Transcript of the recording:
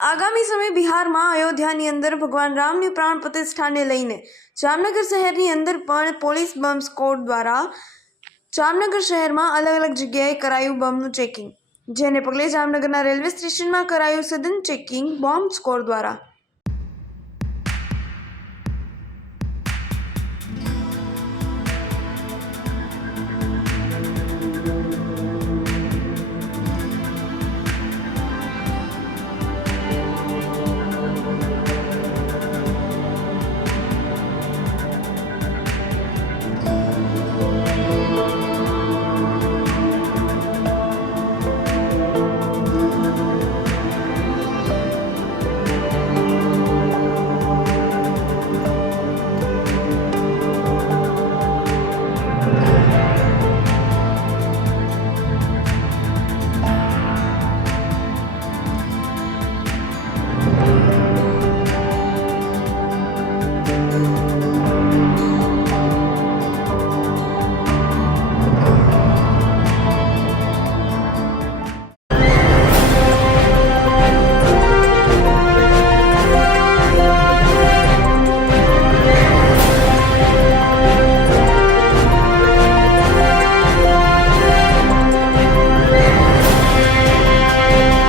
આગામી સમયે બિહારમાં અયોધ્યાની અંદર ભગવાન રામની પ્રાણ પ્રતિષ્ઠાને લઈને જામનગર શહેરની અંદર પણ પોલીસ બોમ્બ સ્ક્વોડ દ્વારા જામનગર શહેરમાં અલગ અલગ જગ્યાએ કરાયું બોમ્બનું ચેકિંગ, જેને પગલે જામનગરના રેલવે સ્ટેશનમાં કરાયું સઘન ચેકિંગ બોમ્બ સ્ક્વોડ દ્વારા।